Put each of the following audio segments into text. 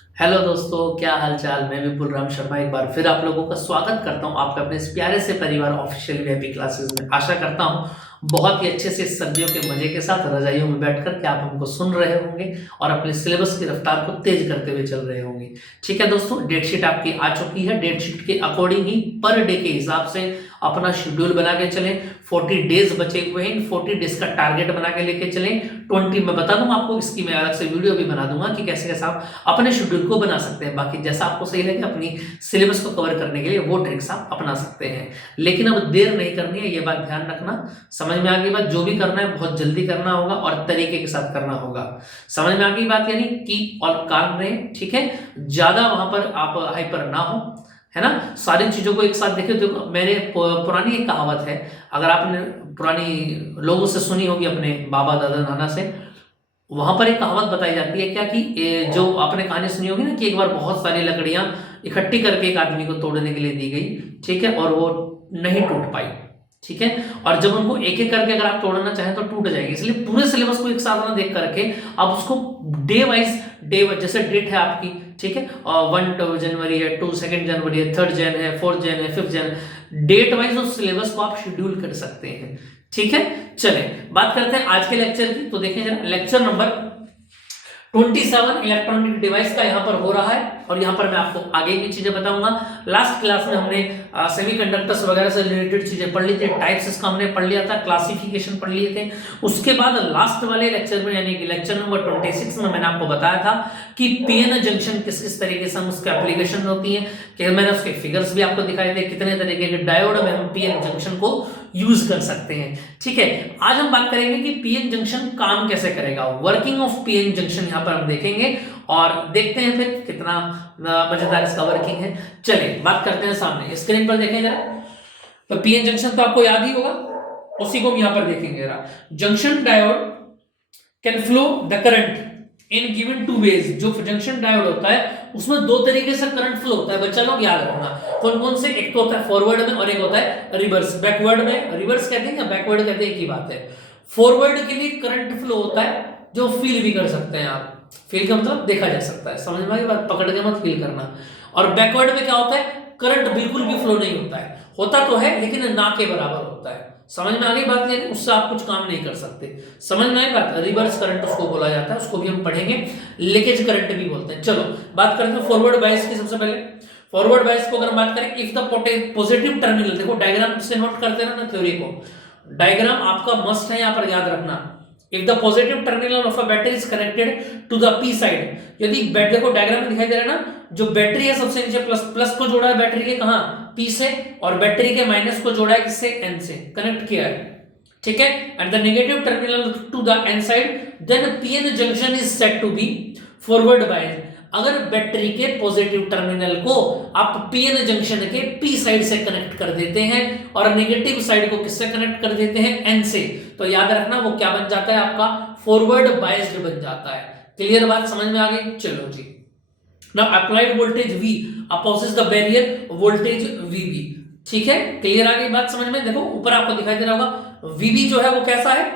Hello दोस्तों, क्या हाल चाल। मैं विपुल राम शर्मा एक बार फिर आप लोगों का स्वागत करता हूं आपके अपने इस प्यारे से परिवार ऑफिशियल वीआईपी क्लासेस में। आशा करता हूं बहुत ही अच्छे से इस सर्दियों के मजे के साथ रजाइयों में बैठकर के आप हमको सुन रहे होंगे और अपने सिलेबस की रफ्तार को तेज करते हुए चल रहे होंगे। ठीक है दोस्तों, डेट शीट आपकी आ चुकी है। डेट शीट के अकॉर्डिंग ही पर डे के हिसाब से अपना शेड्यूल बना के चलें। 40 डेज बचे हुए हैं, 40 डेज का टारगेट बना के लेके चलें। 20 मैं बता दूंगा आपको, इसकी मैं अलग से वीडियो भी बना दूंगा कि कैसे कैसे आप अपने शेड्यूल को बना सकते हैं। बाकी जैसा आपको सही लगे अपनी सिलेबस को कवर करने के लिए वो ट्रिक्स आप अपना सकते हैं, लेकिन अब देर नहीं करनी है, ये बात ध्यान रखना। समझ में आ गई बात? जो भी करना है बहुत जल्दी करना होगा और तरीके के साथ करना होगा। समझ में आ गई बात? यानी कि और काम रहें, ठीक है। ज्यादा वहां पर आप हाइपर ना हो, है ना। सारी चीजों को एक साथ देखे तो मैंने पुरानी एक कहावत है, अगर आपने पुरानी लोगों से सुनी होगी, अपने बाबा दादा नाना से, वहां पर एक कहावत बताई जाती है क्या कि जो आपने कहानी सुनी होगी ना कि एक बार बहुत सारी लकड़ियां इकट्ठी करके एक आदमी को तोड़ने के लिए दी गई, ठीक है, और वो नहीं टूट पाई, ठीक है। और जब उनको एक एक करके अगर आप तोड़ना चाहें तो टूट जाएगी, इसलिए पूरे सिलेबस को एक साथ ना देख करके आप उसको डे वाइज, जैसे डेट है आपकी, ठीक है, 1 जनवरी है, 2 जनवरी है, 3 जन है, 4 जन है, 5 जन, डेट वाइज उस सिलेबस को आप शेड्यूल कर सकते हैं। ठीक है, चले बात करते हैं आज के लेक्चर की। तो देखें जरा, लेक्चर नंबर 27 इलेक्ट्रॉनिक डिवाइस का यहाँ पर हो रहा है, और यहाँ पर मैं आपको आगे की चीजें बताऊंगा। लास्ट क्लास में हमने सेमीकंडक्टर्स वगैरह से रिलेटेड चीजें पढ़ ली थी, टाइप्स इसका हमने पढ़ लिया था, क्लासिफिकेशन पढ़ लिए थे। उसके बाद लास्ट वाले लेक्चर में यानी कि लेक्चर नंबर 26 में मैंने आपको बताया था कि पीएन जंक्शन किस किस तरीके से हम उसकी एप्लीकेशन होती है, कि मैंने उसके फिगर्स भी आपको दिखाए थे, कितने तरीके के डायोड में हम पीएन जंक्शन को यूज कर सकते हैं। ठीक है, आज हम बात करेंगे कि पीएन जंक्शन काम कैसे करेगा, वर्किंग ऑफ पीएन जंक्शन यहाँ पर हम देखेंगे और देखते हैं फिर कितना मजेदार इसका वर्किंग है। चलिए बात करते हैं, सामने स्क्रीन पर देखें जरा। तो पीएन जंक्शन तो आपको याद ही होगा, उसी को हम यहाँ पर देखेंगे जरा। Junction diode can flow the current in given two ways. जो जंक्शन डायोड होता है उसमें दो तरीके से करंट फ्लो होता है, बच्चा लोग याद रखना। कौन कौन से? एक तो होता है फॉरवर्ड में और एक होता है रिवर्स। बैकवर्ड में रिवर्स कहते हैं या बैकवर्ड कहते हैं, एक ही बात है। फॉरवर्ड के लिए करंट फ्लो होता है जो फील भी कर सकते हैं आप। फील का मतलब देखा जा सकता है, समझ में आ गई बात? पकड़ के मत फील करना। और बैकवर्ड में क्या होता है? करंट बिल्कुल भी फ्लो नहीं होता है, होता तो है लेकिन ना के बराबर होता है। समझ में आ गई बात? यानी उससे आप कुछ काम नहीं कर सकते। समझ में आई बात? रिवर्स करंट उसको बोला जाता है, उसको भी हम पढ़ेंगे, लीकेज करंट भी बोलते हैं। चलो बात करते हैं फॉरवर्ड बायस की। सबसे पहले फॉरवर्ड बायस को अगर बात करें, इफ द पॉजिटिव टर्मिनल, देखो डायग्राम से नोट करते हैं ना थ्योरी को, डायग्राम आपका मस्ट है यहाँ पर याद रखना। If the positive terminal of a battery is connected to the P side, यदि देखो डायग्राम में दिखाई दे रहा है ना, जो बैटरी है सबसे नीचे प्लस, प्लस को जोड़ा है बैटरी के कहां? पी से, और बैटरी के माइनस को जोड़ा है किससे? एन से कनेक्ट किया है, ठीक है। And the negative terminal to the N side, then PN junction is set to be forward bias. अगर बैटरी के पॉजिटिव टर्मिनल को आप पीएन जंक्शन के पी साइड से कनेक्ट कर देते हैं और नेगेटिव साइड को किससे कनेक्ट कर देते हैं? एन से, तो याद रखना वो क्या बन जाता है आपका? फॉरवर्ड बायस्ड बन जाता है। क्लियर बात? समझ में आ गई? चलो जी। Now applied voltage V opposes the barrier voltage VB, ठीक है। क्लियर आ गई बात समझ में? देखो ऊपर आपको दिखाई दे रहा होगा, VB जो है वो कैसा है?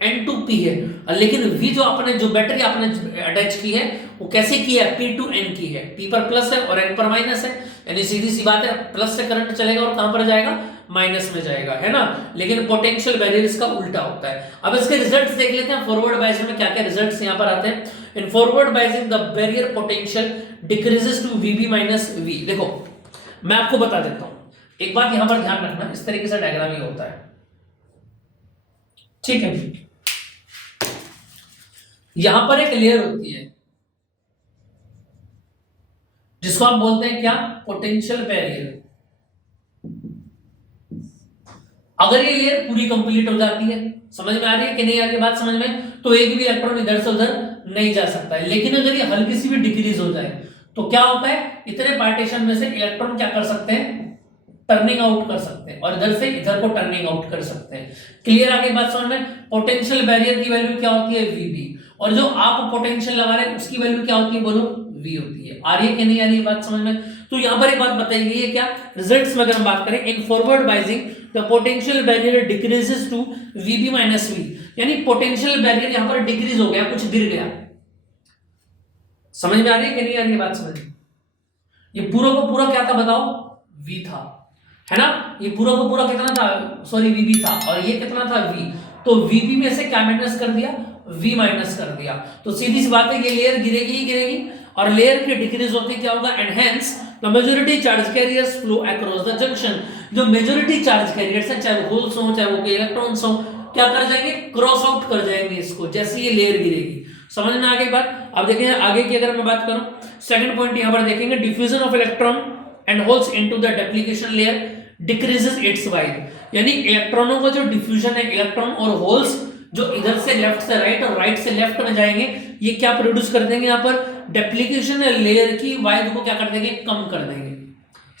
N2P है, लेकिन V जो आपने जो बैटरी आपने अटैच की है वो कैसे की है? P to N की है, P पर प्लस है और N पर माइनस है, यानी सीधी सी बात है, प्लस से करंट चलेगा और कहां पर जाएगा? माइनस में जाएगा, है ना। लेकिन पोटेंशियल बैरियर इसका उल्टा होता है। अब इसके रिजल्ट्स देख लेते हैं, फॉरवर्ड बायस में क्या क्या रिजल्ट्स यहां पर आते हैं। In forward biasing the barrier potential decreases to VB minus V। देखो मैं आपको बता देता हूं, एक बात यहां पर ध्यान रखना, इस तरीके से डायग्राम ये होता है, ठीक है। यहां पर एक लेयर होती है जिसको आप बोलते हैं क्या? Potential barrier. अगर ये लेयर पूरी कंप्लीट हो जाती है, समझ में आ रही है कि नहीं आ रही बात समझ में, तो एक भी इलेक्ट्रॉन इधर से उधर नहीं जा सकता है। लेकिन अगर ये हल्की सी भी डिक्रीज हो जाए तो क्या होता है? इतने पार्टीशन में से इलेक्ट्रॉन क्या कर सकते हैं? टर्निंग आउट कर सकते हैं, और इधर से इधर को टर्निंग आउट कर सकते हैं। क्लियर आगे बात समझ में? पोटेंशियल बैरियर की वैल्यू क्या होती है? VB, और जो आप पोटेंशियल लगा रहे हैं उसकी वैल्यू क्या होती है? बोलो, V होती है। आ रही है कि नहीं आ रही है बात समझ में? तो यहां पर एक बात बताई गई है क्या? रिजल्ट्स में अगर हम बात करें, in forward biasing the potential barrier decreases to VB minus V, यानी पोटेंशियल बैरियर यहां पर डिक्रीज हो गया, कुछ गिर गया। समझ में आ रही है कि नहीं आ रही है बात समझ में? ये पूरा का पूरा क्या था बताओ, v था, है ना। ये पूरा का पूरा कितना था, सॉरी vb था, और ये कितना था v, तो vb में से क्या माइनस कर दिया, v माइनस कर दिया। तो सीधी सी बात है, ये लेयर गिरेगी ही गिरेगी, और लेयर की डिक्रीज होती क्या होगा, enhance the majority charge carriers flow across the junction. जो मेजॉरिटी चार्ज कैरियर्स है, चाहे वो होल्स हो चाहे वो इलेक्ट्रॉन्स हो, क्या कर जाएंगे, क्रॉस आउट कर जाएंगे इसको, जैसे ये लेयर गिरेगी। समझ में आ गई बात। अब देखें आगे की अगर मैं बात करूं, सेकंड पॉइंट यहां पर देखेंगे, diffusion of electron and holes into the depletion layer decreases its wide. यानी इलेक्ट्रॉनों का जो डिफ्यूजन है, इलेक्ट्रॉन और होल्स जो इधर से लेफ्ट से राइट और राइट से लेफ्ट में जाएंगे, ये क्या प्रोड्यूस कर देंगे, यहाँ पर डेप्लीकेशन लेयर की वाइड को क्या कर देंगे, कम कर देंगे।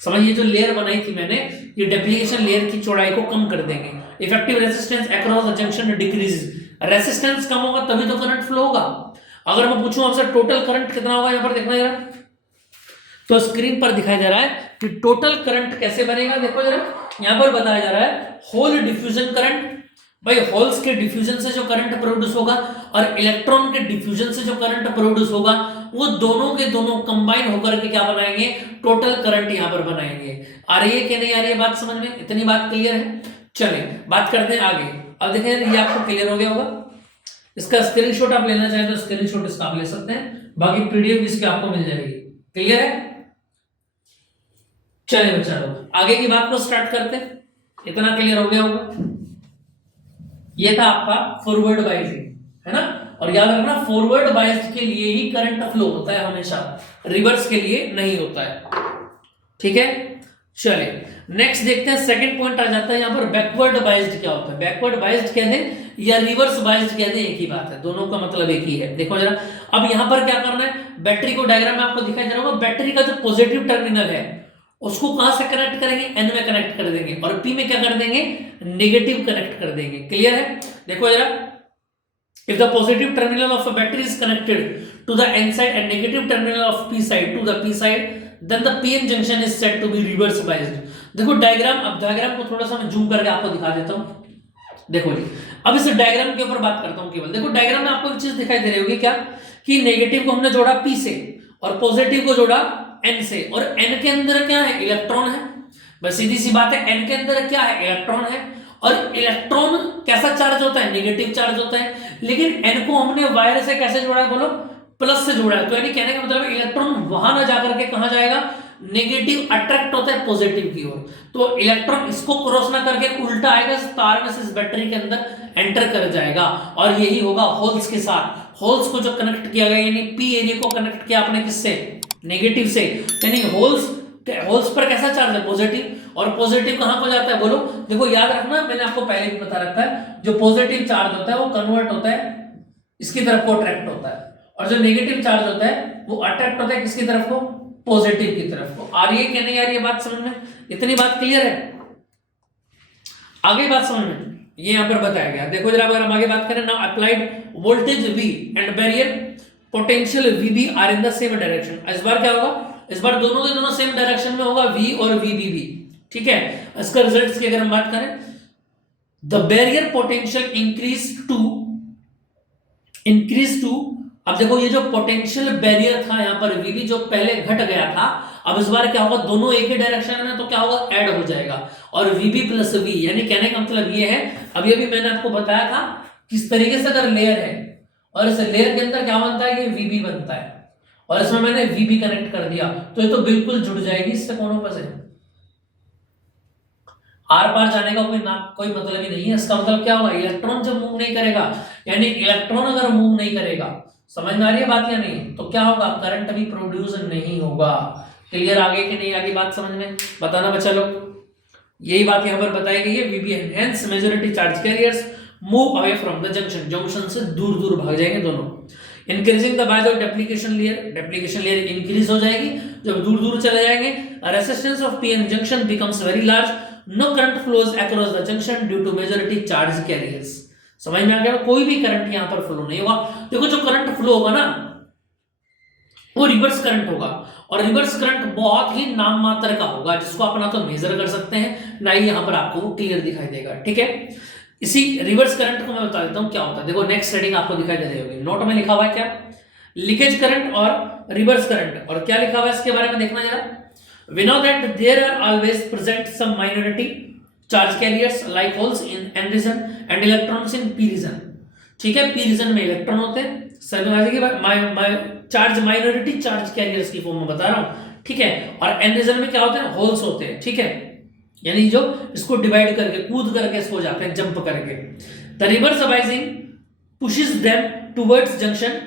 समझिए जो लेयर बनाई थी मैंने, ये डेप्लीकेशन लेयर की चौड़ाई को कम कर देंगे। Effective resistance across the junction decreases, resistance कम होगा तभी तो करंट फ्लो होगा। अगर मैं पूछूं आपसे टोटल करंट कितना होगा, यहां पर देखना जरा, तो स्क्रीन पर दिखाया जा रहा है कि टोटल करंट कैसे बनेगा। देखो जरा, यहां पर बताया जा रहा है होल डिफ्यूजन करंट, भाई होल्स के डिफ्यूजन से जो करंट प्रोड्यूस होगा और इलेक्ट्रॉन के डिफ्यूजन से जो करंट प्रोड्यूस होगा, वो दोनों के दोनों कंबाइन होकर के क्या बनाएंगे, टोटल करंट यहां पर बनाएंगे। आ रही है कि नहीं आ रही है बात समझ में, इतनी बात क्लियर है। चलिए बात करते हैं आगे। अब देखें ये आपको क्लियर हो गया होगा, इसका स्क्रीनशॉट आप लेना चाहें तो स्क्रीनशॉट इसका आप ले सकते हैं, बाकी पीडीएफ इसकी आपको मिल जाएगी। क्लियर है, चलिए चलो आगे की बात को स्टार्ट करते हैं। इतना क्लियर हो गया होगा। ये था आपका फॉरवर्ड बाइजिंग, है ना। और याद रखना फॉरवर्ड बाइज्ड के लिए ही करंट फ्लो होता है हमेशा, रिवर्स के लिए नहीं होता है। ठीक है, चलिए नेक्स्ट देखते हैं। सेकंड पॉइंट आ जाता है यहाँ पर, बैकवर्ड बाइज्ड क्या होता है। बैकवर्ड बाइज्ड कह दें या रिवर्स बाइज्ड कह दें, एक ही बात है, दोनों का मतलब एक ही है। देखो जरा, अब यहाँ पर क्या करना है, बैटरी को डायग्राम में आपको दिखाई दे रहा होगा, बैटरी का जो पॉजिटिव टर्मिनल है उसको कहां से कनेक्ट करेंगे, एन में कनेक्ट कर देंगे, और पी में क्या कर देंगे, नेगेटिव कनेक्ट कर देंगे। क्लियर है, देखो जरा, if the positive terminal of a battery is connected to the n side and negative terminal of p side to the p side, then the pn junction is said to be reverse biased। देखो diagram, अब diagram को थोड़ा सा मैं zoom करके आपको दिखा देता हूं। देखो जी, अब इस डायग्राम के ऊपर बात करता हूं केवल। देखो डायग्राम में आपको एक चीज दिखाई दे रही होगी क्या, कि नेगेटिव को हमने जोड़ा p से और पॉजिटिव को जोड़ा n से, और n के अंदर क्या है, इलेक्ट्रॉन है। बस सीधी सी बात है, n के अंदर क्या है, इलेक्ट्रॉन है। और इलेक्ट्रॉन कैसा चार्ज होता है, नेगेटिव चार्ज होता है। लेकिन n को हमने वायर से कैसे जोड़ा है, बोलो, प्लस से जोड़ा है। तो यानी कहने का मतलब इलेक्ट्रॉन वहां ना जाकर के कहां जाएगा, नेगेटिव अट्रैक्ट होता है पॉजिटिव की ओर। तो इलेक्ट्रॉन इसको क्रॉस ना करके उल्टा आएगा, इस तार में से इस बैटरी के अंदर एंटर कर जाएगा। और यही होगा होल्स के साथ। होल्स को जो कनेक्ट किया गया, यानी पी एरिया को कनेक्ट किया आपने किससे, नेगेटिव से, यानी होल्स पर कैसा चार्ज है, पॉजिटिव। और पॉजिटिव कहां को जाता है, बोलो। देखो याद रखना, मैंने आपको पहले भी बता रखा है, जो पॉजिटिव चार्ज होता है वो कन्वर्ट होता है इसकी तरफ को, अट्रैक्ट होता है, और जो नेगेटिव चार्ज होता है वो अट्रैक्ट होता है किसकी तरफ को, पॉजिटिव की तरफ को। आ रही है कि नहीं आ रही है बात समझ में, इतनी बात क्लियर है। आगे बात समझ में, ये यहां पर बताया गया। देखो जरा, अगर हम आगे बात करें, now applied voltage V and barrier potential VB are in the same direction. इस बार क्या होगा, इस बार दोनों के दोनों सेम डायरेक्शन में होगा, V और VB भी। ठीक है, इसका रिजल्ट्स की अगर हम बात करें, the barrier potential increase to, अब देखो ये जो पोटेंशियल बैरियर था यहाँ पर VB जो पहले घट गया था, अब इस बार क्या होगा, दोनों एक ही डायरेक्शन में, तो क्या होगा, ऐड हो जाएगा, और VB प्लस V, यानी कहने का मतलब ये है, अभी अभी मैंने आपको बताया था किस तरीके से अगर लेयर है और इस लेयर के अंदर क्या बनता है, ये VB बनता है, और इसमें मैंने VB कनेक्ट कर दिया, तो ये तो बिल्कुल जुड़ जाएगी इससे कोनों पर से, आर पार जाने का कोई मतलब ही नहीं है। इसका मतलब क्या होगा, इलेक्ट्रॉन जब मूव नहीं करेगा, यानी इलेक्ट्रॉन अगर मूव नहीं करेगा, समझ में आ रही है बात या नहीं, तो क्या होगा, करंट भी प्रोड्यूस नहीं होगा। क्लियर, आगे कि नहीं आगे बात समझ में, बताना बच्चा लोग। यही बात यहाँ पर बताई गई है, VB enhance majority charge carriers move away from the junction, junction से दूर दूर भाग जाएंगे दोनों। Increasing the by of depletion layer increase हो जाएगी जब दूर दूर चले जाएंगे। Resistance of PN junction becomes very large, no current flows across the junction due to majority charge carriers. समझ में आ गया, कोई भी करंट यहां पर फ्लो नहीं होगा। देखो जो करंट फ्लो होगा ना, वो रिवर्स करंट होगा, और रिवर्स करंट बहुत ही नाम मात्र का होगा, जिसको आप ना तो मेजर कर सकते हैं, ना ही यहां पर आपको वो क्लियर दिखाई देगा। ठीक है, इसी रिवर्स करंट को मैं बता देता हूं क्या होता है। देखो नेक्स्ट हेडिंग आपको दिखाई दे रही होगी, नोट में लिखा हुआ है क्या, लीकेज करंट और रिवर्स करंट। और क्या लिखा हुआ है इसके बारे में देखना जरा। We know that there are always present some minority charge carriers like holes in n region and electrons in p region। ठीक है, p region में इलेक्ट्रॉन होते हैं, चार्ज माइनॉरिटी चार्ज कैरियर्स की फॉर्म में बता रहा हूं, ठीक है। और n रीजन में क्या होते हैं, होल्स होते हैं, ठीक है, यानी जो इसको डिवाइड करके कूद करके इसको जाते हैं, जंप करके। The reverse biasing pushes them towards junction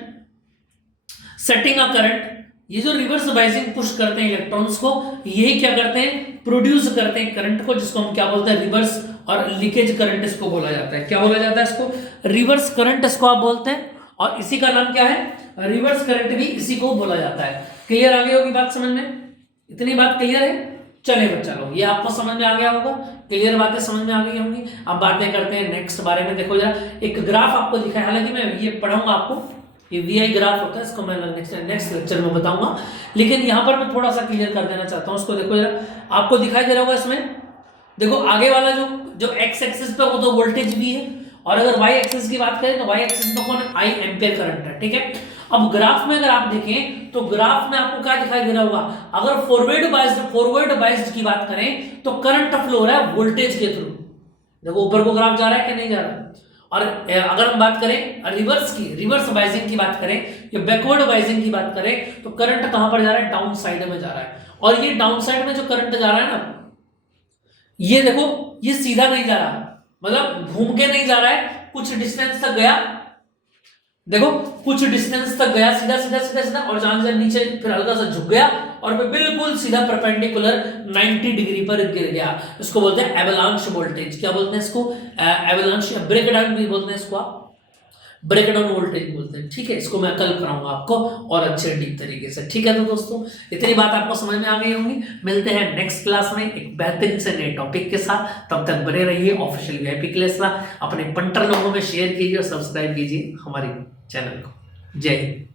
setting a current. ये जो रिवर्स बाइसिंग पुश करते हैं इलेक्ट्रॉन्स को, यही क्या करते हैं, प्रोड्यूस करते हैं करंट को, जिसको हम क्या बोलते हैं, रिवर्स और लीकेज करंट इसको बोला जाता है। क्या बोला जाता है इसको, रिवर्स करंट इसको आप बोलते हैं, और इसी का नाम क्या है, रिवर्स करंट भी इसी को बोला जाता है। क्लियर आ गई होगी बात समझ में, इतनी बात क्लियर है। चले बच्चा लोग, ये आपको समझ में आ गया होगा, क्लियर बातें समझ में आ गई होंगी। अब बातें करते हैं नेक्स्ट बारे में। देखो जरा, एक ग्राफ आपको दिखाया, हालांकि मैं ये पढ़ाऊंगा आपको, ये वीआई ग्राफ होता है, इसको मैं नेक्स्ट लेक्चर में बताऊंगा, लेकिन यहां पर मैं थोड़ा सा क्लियर कर देना चाहता हूं इसको। देखो जरा, आपको दिखाई दे रहा होगा इसमें, देखो आगे वाला जो एक्स एक्सिस पे वो तो वोल्टेज भी है, और अगर वाई एक्सिस की बात करें तो वाई एक्सिस में कौन है, आई एम्पियर करंट है, ठीक है। अब ग्राफ में अगर आप देखें तो ग्राफ में आपको क्या दिखाई दे रहा होगा, अगर फॉरवर्ड बाइस्ड की बात करें तो करंट फ्लो हो रहा है वोल्टेज के थ्रू। देखो ऊपर को ग्राफ जा रहा है कि नहीं जा रहा। और अगर हम बात करें रिवर्स बाइसिंग की बात करें या बैकवर्ड बाइसिंग की बात करें तो करंट कहां पर जा रहा है, डाउन साइड में जा रहा है। और ये डाउन साइड में जो करंट जा रहा है ना, ये देखो ये सीधा नहीं जा रहा, मतलब घूम के नहीं जा रहा है, कुछ डिस्टेंस तक गया, देखो कुछ डिस्टेंस तक गया सीधा सीधा सीधा सीधा, और जहां से नीचे फिर हल्का सा झुक गया और फिर बिल्कुल सीधा परपेंडिकुलर 90 डिग्री पर गिर गया। इसको बोलते हैं एवलांच वोल्टेज। क्या बोलते हैं इसको, एवलांच या ब्रेकडाउन भी बोलते हैं इसको, आप ब्रेकडाउन वोल्टेज बोलते हैं, ठीक है। इसको मैं कल कराऊंगा आपको और अच्छे डीप तरीके से, ठीक है। तो दोस्तों इतनी बात आपको समझ में आ गई होंगी। मिलते हैं नेक्स्ट क्लास में एक बेहतरीन से नए टॉपिक के साथ, तब तक बने रहिए ऑफिशियल वीआईपी क्लास में, अपने पंटर लोगों में शेयर कीजिए और सब्सक्राइब कीजिए हमारे चैनल को। जय हिंद।